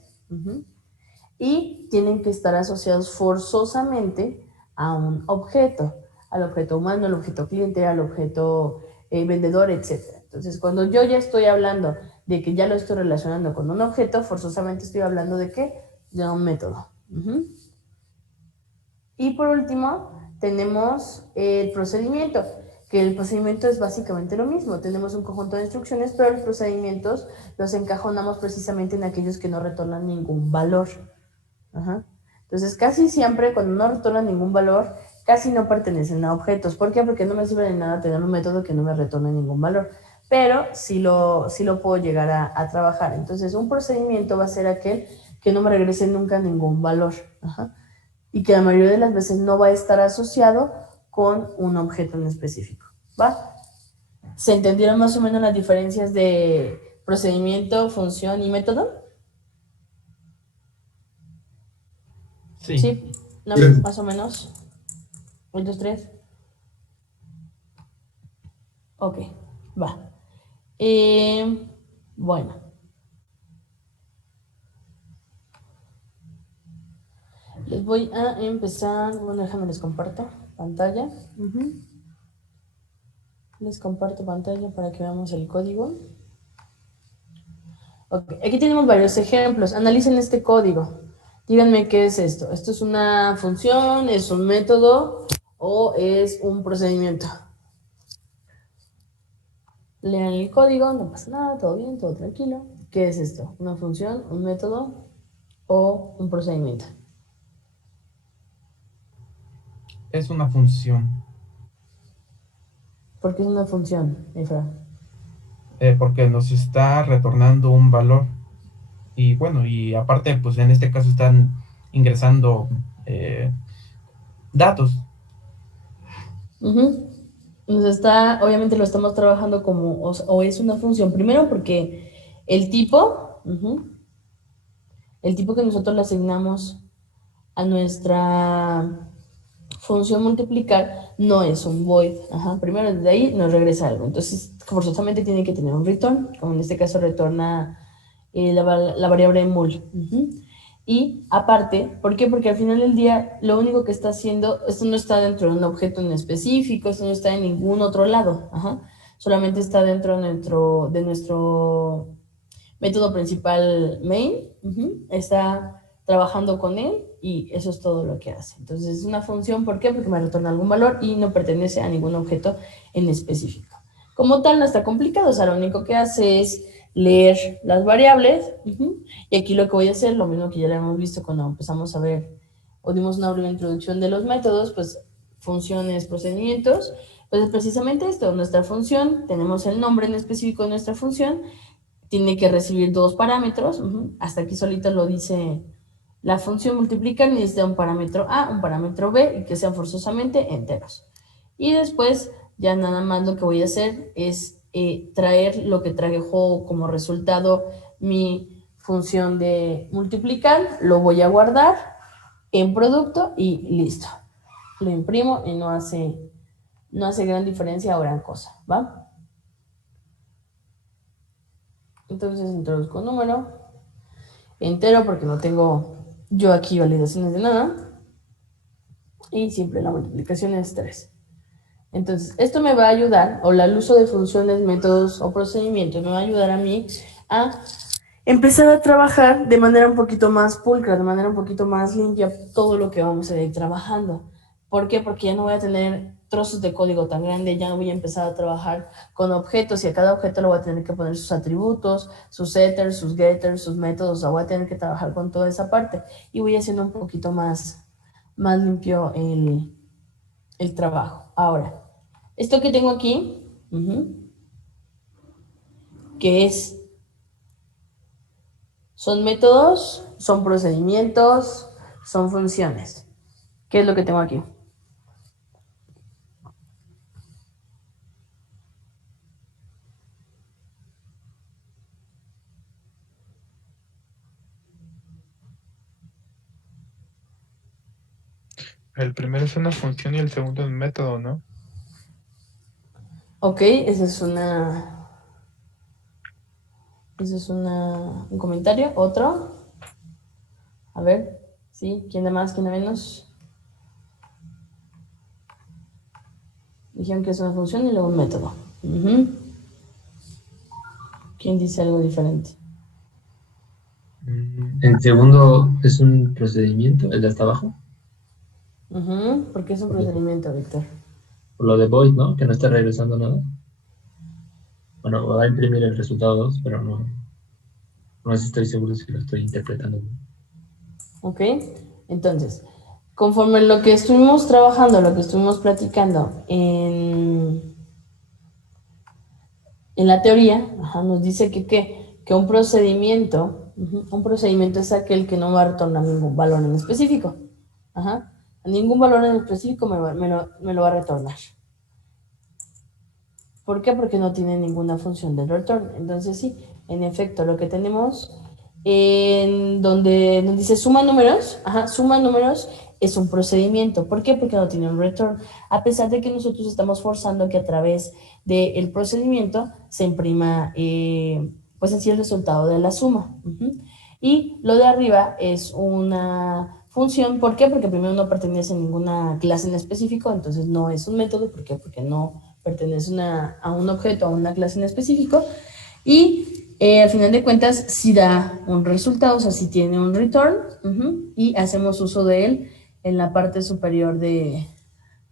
y tienen que estar asociados forzosamente a un objeto, al objeto humano, al objeto cliente, al objeto vendedor, etc. Entonces, cuando yo ya estoy hablando de que ya lo estoy relacionando con un objeto, forzosamente estoy hablando de ¿qué? De un método. Y por último, tenemos el procedimiento, que el procedimiento es básicamente lo mismo. Tenemos un conjunto de instrucciones, pero los procedimientos los encajonamos precisamente en aquellos que no retornan ningún valor. Entonces, casi siempre cuando no retornan ningún valor, casi no pertenecen a objetos. ¿Por qué? Porque no me sirve de nada tener un método que no me retorne ningún valor. Pero sí lo puedo llegar a trabajar. Entonces, un procedimiento va a ser aquel que no me regrese nunca ningún valor. Y que la mayoría de las veces no va a estar asociado con un objeto en específico. ¿Va? ¿Se entendieron más o menos las diferencias de procedimiento, función y método? Sí, no, más o menos. 1, 2, 3. Ok, va. Bueno. Les voy a empezar. Bueno, déjame les comparto pantalla. Les comparto pantalla para que veamos el código. Ok, aquí tenemos varios ejemplos. Analicen este código. Díganme qué es esto. ¿Esto es una función, es un método o es un procedimiento? Lean el código, no pasa nada, todo bien, todo tranquilo. ¿Qué es esto? ¿Una función, un método o un procedimiento? Es una función. ¿Por qué es una función, Efra? Porque nos está retornando un valor. Y bueno, y aparte, pues en este caso están ingresando datos. Entonces obviamente lo estamos trabajando como, o es una función. Primero porque el tipo que nosotros le asignamos a nuestra función multiplicar no es un void. Primero desde ahí nos regresa algo. Entonces, forzosamente tiene que tener un return, como en este caso retorna la variable mul. Y aparte, ¿por qué? Porque al final del día lo único que está haciendo, esto no está dentro de un objeto en específico, esto no está en ningún otro lado. Solamente está dentro de nuestro método principal main. Está trabajando con él y eso es todo lo que hace. Entonces es una función, ¿por qué? Porque me retorna algún valor y no pertenece a ningún objeto en específico. Como tal no está complicado, o sea, lo único que hace es leer las variables y aquí lo que voy a hacer, lo mismo que ya lo hemos visto cuando empezamos a ver o dimos una breve introducción de los métodos, pues funciones, procedimientos, pues es precisamente esto, nuestra función, tenemos el nombre en específico de nuestra función, tiene que recibir dos parámetros, hasta aquí solito lo dice la función multiplicar, necesita un parámetro A, un parámetro B y que sean forzosamente enteros. Y después ya nada más lo que voy a hacer es traer lo que trajo como resultado mi función de multiplicar, lo voy a guardar en producto y listo. Lo imprimo y no hace gran diferencia o gran cosa, ¿va? Entonces introduzco número entero porque no tengo yo aquí validaciones de nada. Y siempre la multiplicación es 3. Entonces, esto me va a ayudar, o el uso de funciones, métodos o procedimientos, me va a ayudar a mí a empezar a trabajar de manera un poquito más pulcra, de manera un poquito más limpia, todo lo que vamos a ir trabajando. ¿Por qué? Porque ya no voy a tener trozos de código tan grande, ya voy a empezar a trabajar con objetos y a cada objeto le voy a tener que poner sus atributos, sus setters, sus getters, sus métodos, o sea, voy a tener que trabajar con toda esa parte y voy haciendo un poquito más limpio el trabajo. Ahora, esto que tengo aquí, que son métodos, son procedimientos, son funciones. ¿Qué es lo que tengo aquí? El primero es una función y el segundo es un método, ¿no? Ok, ese es un comentario. ¿Otro? A ver, ¿sí? ¿Quién de más? ¿Quién de menos? Dijeron que es una función y luego un método. ¿Quién dice algo diferente? El segundo es un procedimiento, el de hasta abajo. ¿Por qué es un procedimiento, Víctor? Por lo de void, ¿no? Que no está regresando nada. Bueno, va a imprimir el resultado 2, pero no estoy seguro si lo estoy interpretando bien. Ok, entonces, conforme lo que estuvimos trabajando, lo que estuvimos platicando en la teoría, nos dice que un procedimiento es aquel que no va a retornar ningún valor en específico. Ningún valor en específico me lo va a retornar. ¿Por qué? Porque no tiene ninguna función de return. Entonces sí, en efecto, lo que tenemos en donde nos dice suma números, suma números es un procedimiento. ¿Por qué? Porque no tiene un return. A pesar de que nosotros estamos forzando que a través del procedimiento se imprima pues en sí el resultado de la suma. Y lo de arriba es una función. ¿Por qué? Porque primero no pertenece a ninguna clase en específico, entonces no es un método. ¿Por qué? Porque no pertenece a un objeto, a una clase en específico. Y al final de cuentas sí da un resultado, o sea, sí tiene un return, y hacemos uso de él en la parte superior de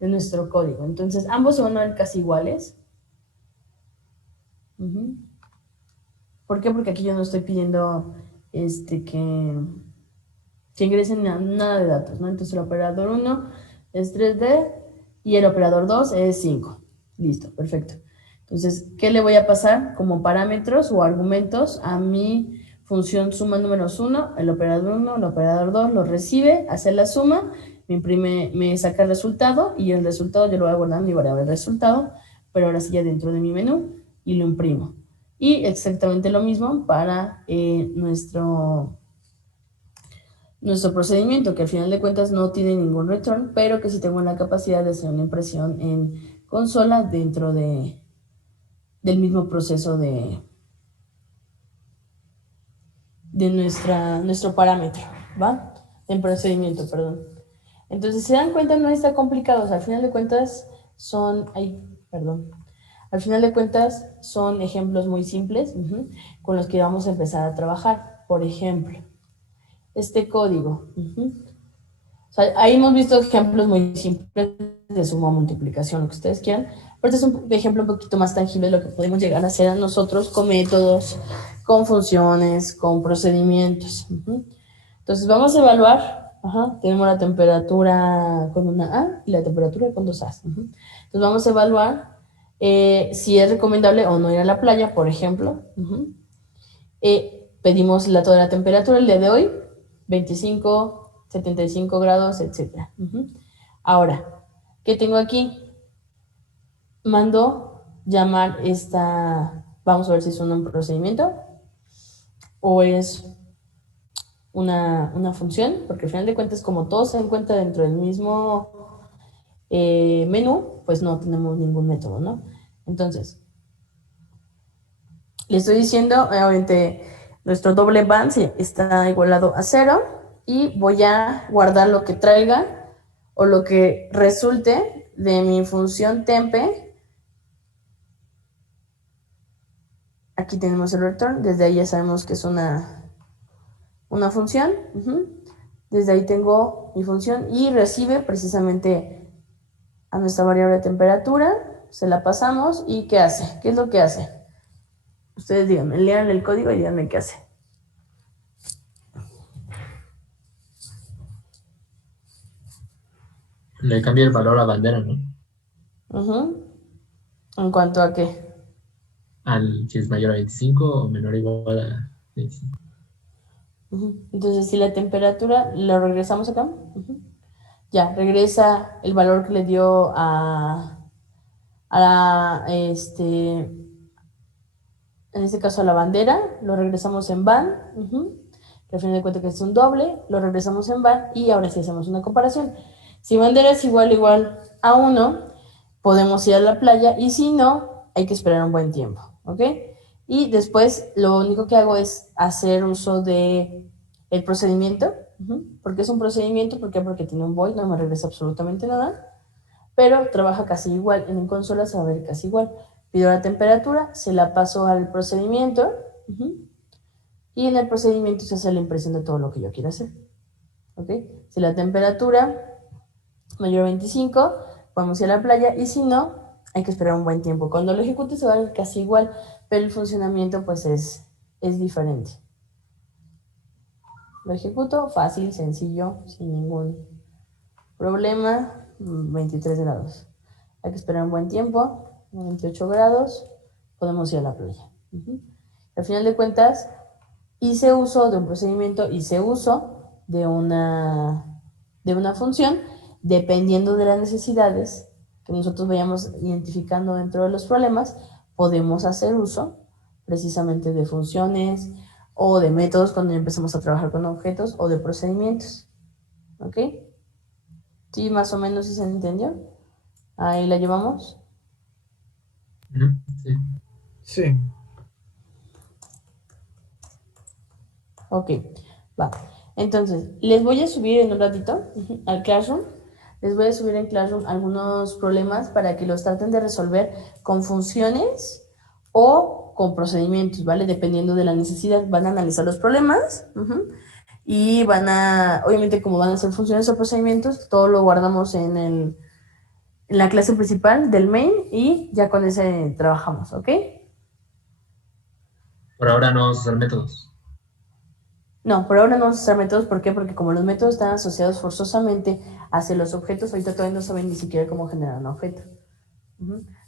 nuestro código. Entonces ambos se van a ver casi iguales. ¿Por qué? Porque aquí yo no estoy pidiendo que ingresen nada de datos, ¿no? Entonces el operador 1 es 3D y el operador 2 es 5. Listo, perfecto. Entonces, ¿qué le voy a pasar como parámetros o argumentos a mi función suma números 1? El operador 1, el operador 2 lo recibe, hace la suma, me saca el resultado y el resultado yo lo voy a guardar en mi variable resultado, pero ahora sí ya dentro de mi menú y lo imprimo. Y exactamente lo mismo para nuestro procedimiento, que al final de cuentas no tiene ningún return, pero que sí tengo la capacidad de hacer una impresión en consola dentro del mismo proceso de nuestro parámetro, ¿va? En procedimiento, perdón. Entonces, se dan cuenta, no está complicado, o sea, al final de cuentas son ejemplos muy simples con los que vamos a empezar a trabajar. Por ejemplo, este código. O sea, ahí hemos visto ejemplos muy simples de suma, multiplicación, lo que ustedes quieran, pero este es un ejemplo un poquito más tangible de lo que podemos llegar a hacer a nosotros con métodos, con funciones, con procedimientos. Entonces vamos a evaluar, tenemos la temperatura con una A y la temperatura con dos A's. Entonces vamos a evaluar si es recomendable o no ir a la playa, por ejemplo. Pedimos el dato de la temperatura el día de hoy, 25, 75 grados, etc. Ahora, ¿qué tengo aquí? Mando llamar vamos a ver si es un procedimiento o es una función, porque al final de cuentas, como todo se encuentra dentro del mismo menú, pues no tenemos ningún método, ¿no? Entonces, Le estoy diciendo, obviamente, nuestro doble band está igualado a 0 y voy a guardar lo que traiga o lo que resulte de mi función tempe. Aquí tenemos el return, desde ahí ya sabemos que es una función. Desde ahí tengo mi función y recibe precisamente a nuestra variable de temperatura, se la pasamos y ¿qué hace? ¿Qué es lo que hace? Ustedes díganme, lean el código y díganme qué hace. Le cambia el valor a bandera, ¿no? ¿En cuanto a qué? Si es mayor a 25 o menor o igual a 25. Entonces, si la temperatura, lo regresamos acá. Ya, regresa el valor que le dio en este caso a la bandera, lo regresamos en van, que al final de cuentas que es un doble, lo regresamos en van y ahora sí hacemos una comparación. Si bandera es igual a 1, podemos ir a la playa y si no, hay que esperar un buen tiempo, ¿ok? Y después lo único que hago es hacer uso de el procedimiento. ¿Por qué es un procedimiento? ¿Por qué? Porque tiene un void, no me regresa absolutamente nada, pero trabaja casi igual, en consola se va a ver casi igual. Pido la temperatura, se la paso al procedimiento, y en el procedimiento se hace la impresión de todo lo que yo quiero hacer, ¿ok? Si la temperatura mayor a 25, vamos a ir a la playa, y si no, hay que esperar un buen tiempo. Cuando lo ejecute se va a ver casi igual, pero el funcionamiento pues es diferente. Lo ejecuto fácil, sencillo, sin ningún problema. 23 grados. Hay que esperar un buen tiempo. 28 grados. Podemos ir a la playa. Al final de cuentas, hice uso de un procedimiento, hice uso de una función, dependiendo de las necesidades que nosotros vayamos identificando dentro de los problemas, podemos hacer uso precisamente de funciones o de métodos cuando empezamos a trabajar con objetos o de procedimientos. ¿Ok? ¿Sí? Más o menos, ¿sí se entendió? Ahí la llevamos. Sí. Sí. Ok, va. Entonces, les voy a subir en un ratito al Classroom. Les voy a subir en Classroom algunos problemas para que los traten de resolver con funciones o con procedimientos, ¿vale? Dependiendo de la necesidad, van a analizar los problemas y van a, obviamente como van a ser funciones o procedimientos, todo lo guardamos en la clase principal del main y ya con ese trabajamos, ¿ok? Por ahora no vamos a usar métodos. No, por ahora no vamos a usar métodos. ¿Por qué? Porque como los métodos están asociados forzosamente hacia los objetos, ahorita todavía no saben ni siquiera cómo generar un objeto.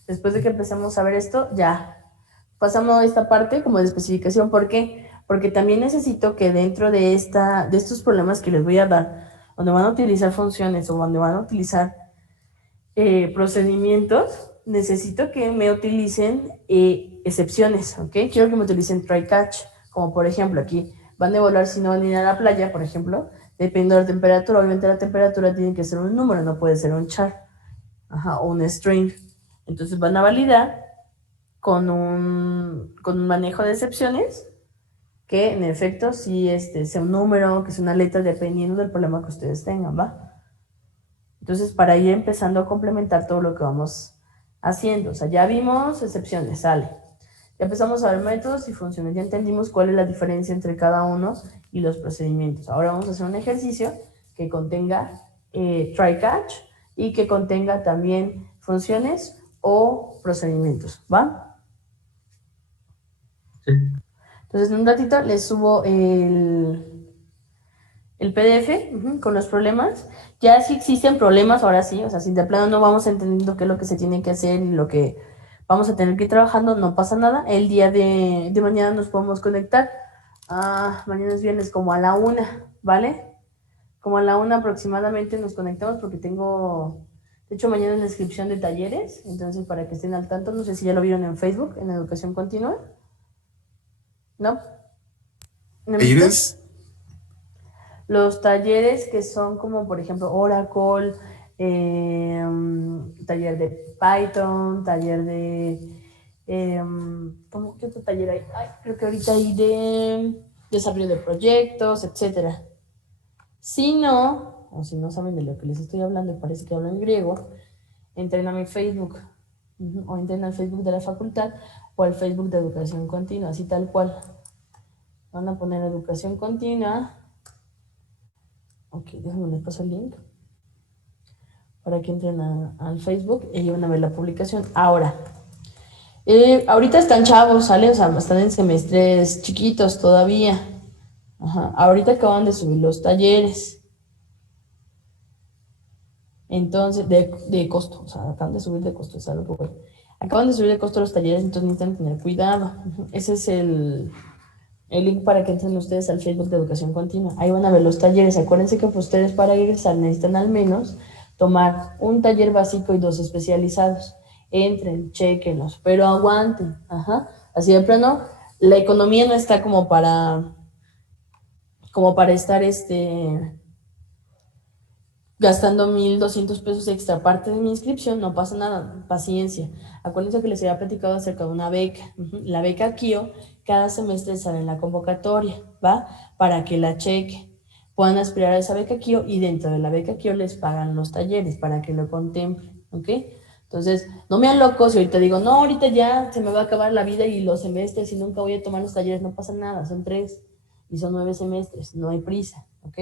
Después de que empecemos a ver esto, ya pasamos a esta parte como de especificación. ¿Por qué? Porque también necesito que dentro de estos problemas que les voy a dar, donde van a utilizar funciones o donde van a utilizar procedimientos, necesito que me utilicen excepciones, ¿ok? Quiero que me utilicen try catch, como por ejemplo aquí, van a evaluar si no van a ir a la playa, por ejemplo, dependiendo de la temperatura. Obviamente la temperatura tiene que ser un número, no puede ser un char, o un string. Entonces van a validar con un manejo de excepciones, que en efecto sí sea un número, que sea una letra, dependiendo del problema que ustedes tengan, ¿va? Entonces, para ir empezando a complementar todo lo que vamos haciendo. O sea, ya vimos excepciones, sale. Ya empezamos a ver métodos y funciones. Ya entendimos cuál es la diferencia entre cada uno y los procedimientos. Ahora vamos a hacer un ejercicio que contenga try catch y que contenga también funciones o procedimientos, ¿va? Sí. Entonces, en un ratito les subo el PDF con los problemas. Ya si existen problemas, ahora sí, o sea, si de plano no vamos entendiendo qué es lo que se tiene que hacer y lo que vamos a tener que ir trabajando, no pasa nada. El día de mañana nos podemos conectar. Mañana es viernes como a la 1, ¿vale? Como a la 1 aproximadamente nos conectamos porque tengo, de hecho mañana es la inscripción de talleres, entonces para que estén al tanto, no sé si ya lo vieron en Facebook, en Educación Continua. ¿No? ¿No me ¿Talleres? Los talleres que son como, por ejemplo, Oracle, taller de Python, taller de ¿Qué otro taller hay? Ay, creo que ahorita hay de desarrollo de proyectos, etcétera. Si no, o si no saben de lo que les estoy hablando y parece que hablo en griego, entren a mi Facebook, o entren al Facebook de la facultad o al Facebook de educación continua, así tal cual. Van a poner educación continua. Ok, déjenme les paso el link para que entren al Facebook y van a ver la publicación. Ahora, ahorita están chavos, ¿sale? O sea, están en semestres chiquitos todavía. Ajá. Ahorita acaban de subir los talleres. Entonces, de costo, o sea, acaban de subir de costo, es algo que voy. Acaban de subir de costo los talleres, entonces necesitan tener cuidado. Ese es el link para que entren ustedes al Facebook de Educación Continua. Ahí van a ver los talleres. Acuérdense que pues, ustedes para ingresar necesitan al menos tomar un taller básico y 2 especializados. Entren, chequenlos, pero aguanten. Ajá. Así de plano, la economía no está como para estar gastando 1,200 pesos extra aparte de mi inscripción. No pasa nada, paciencia. Acuérdense que les había platicado acerca de una beca. La beca KIO cada semestre sale en la convocatoria, ¿va? Para que la chequen. Puedan aspirar a esa beca KIO y dentro de la beca KIO les pagan los talleres para que lo contemplen, ¿ok? Entonces, no me hagan locos si ahorita digo, no, ahorita ya se me va a acabar la vida y los semestres y nunca voy a tomar los talleres. No pasa nada, son 3 y son 9 semestres, no hay prisa, ¿ok?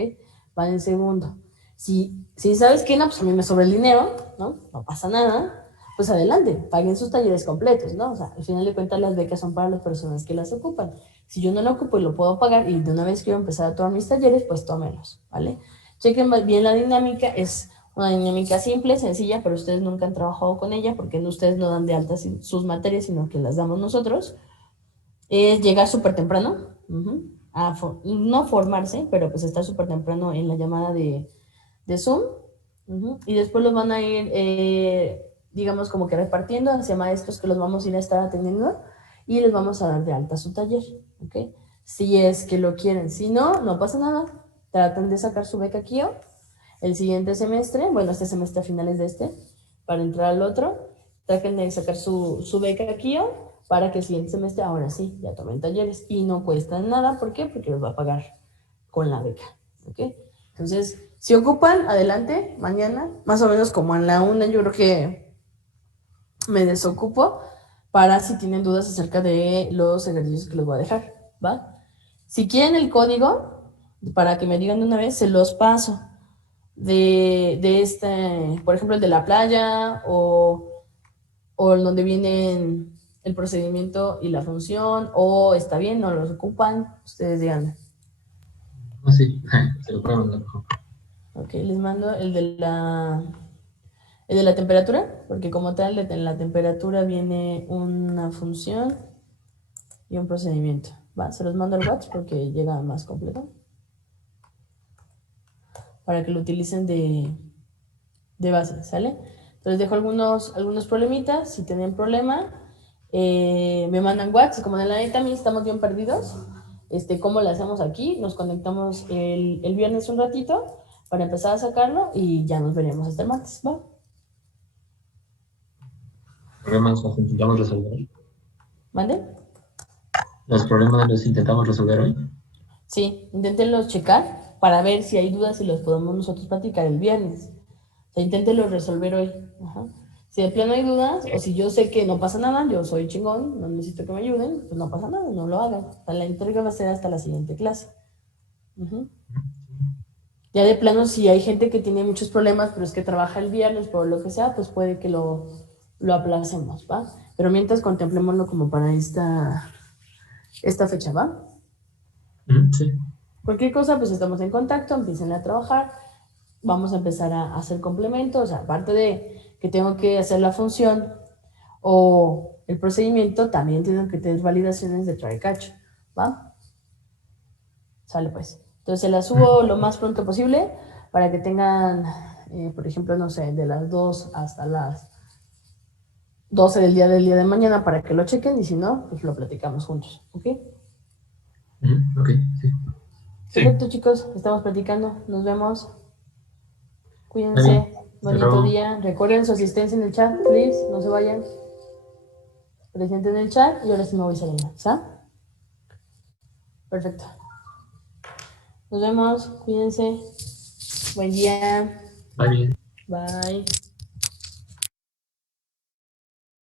Van en segundo. Si sabes que no, pues a mí me sobra el dinero, ¿no? No pasa nada, pues adelante, paguen sus talleres completos, ¿no? O sea, al final de cuentas las becas son para las personas que las ocupan. Si yo no lo ocupo y lo puedo pagar y de una vez quiero empezar a tomar mis talleres, pues tómenlos, ¿vale? Chequen bien la dinámica, es una dinámica simple, sencilla, pero ustedes nunca han trabajado con ella porque ustedes no dan de alta sus materias, sino que las damos nosotros. Es llegar súper temprano, no formarse, pero pues estar súper temprano en la llamada de Zoom, y después los van a ir, digamos, como que repartiendo hacia maestros que los vamos a ir a estar atendiendo y les vamos a dar de alta su taller, ¿ok? Si es que lo quieren. Si no, no pasa nada. Tratan de sacar su beca KIO el siguiente semestre, bueno, este semestre a finales de para entrar al otro, traten de sacar su beca KIO para que el siguiente semestre, ahora sí, ya tomen talleres y no cuestan nada. ¿Por qué? Porque los va a pagar con la beca, ¿ok? Entonces, si ocupan, adelante, mañana, más o menos como en la 1, yo creo que me desocupo para si tienen dudas acerca de los ejercicios que les voy a dejar, ¿va? Si quieren el código, para que me digan de una vez, se los paso. Por ejemplo, el de la playa o el donde viene el procedimiento y la función, o está bien, no los ocupan, ustedes digan. Sí, se lo puedo mandar. Ok, les mando el de la temperatura, porque como tal, en la temperatura viene una función y un procedimiento. Va, se los mando al WhatsApp porque llega más completo. Para que lo utilicen de base, ¿sale? Entonces dejo algunos problemitas. Si tienen problema, me mandan WhatsApp. Como de la neta, también estamos bien perdidos. ¿Cómo lo hacemos aquí? Nos conectamos el viernes un ratito para empezar a sacarlo y ya nos veremos hasta el martes, ¿va? ¿Problemas los intentamos resolver hoy? ¿Mande? ¿Los problemas los intentamos resolver hoy? Sí, inténtenlos checar para ver si hay dudas y los podemos nosotros platicar el viernes. O sea, inténtenlos resolver hoy. Ajá. Si de plano hay dudas, o si yo sé que no pasa nada, yo soy chingón, no necesito que me ayuden, pues no pasa nada, no lo hagan. O sea, la entrega va a ser hasta la siguiente clase. Ya de plano, si hay gente que tiene muchos problemas, pero es que trabaja el viernes, por lo que sea, pues puede que lo aplacemos, ¿va? Pero mientras contemplémoslo como para esta fecha, ¿va? Sí. Cualquier cosa, pues estamos en contacto, empiecen a trabajar, vamos a empezar a hacer complementos, aparte de que tengo que hacer la función o el procedimiento, también tengo que tener validaciones de try catch, ¿va? Sale pues. Entonces se las subo lo más pronto posible para que tengan, por ejemplo, no sé, de las 2 hasta las 12 del día de mañana para que lo chequen y si no, pues lo platicamos juntos, ¿ok? Ok, sí. Perfecto, chicos, estamos platicando, nos vemos. Cuídense, bonito día. Recuerden su asistencia en el chat, please, no se vayan. presente en el chat y ahora sí me voy saliendo, ¿sabes? Perfecto. Nos vemos, cuídense. Buen día. Bye. Bye.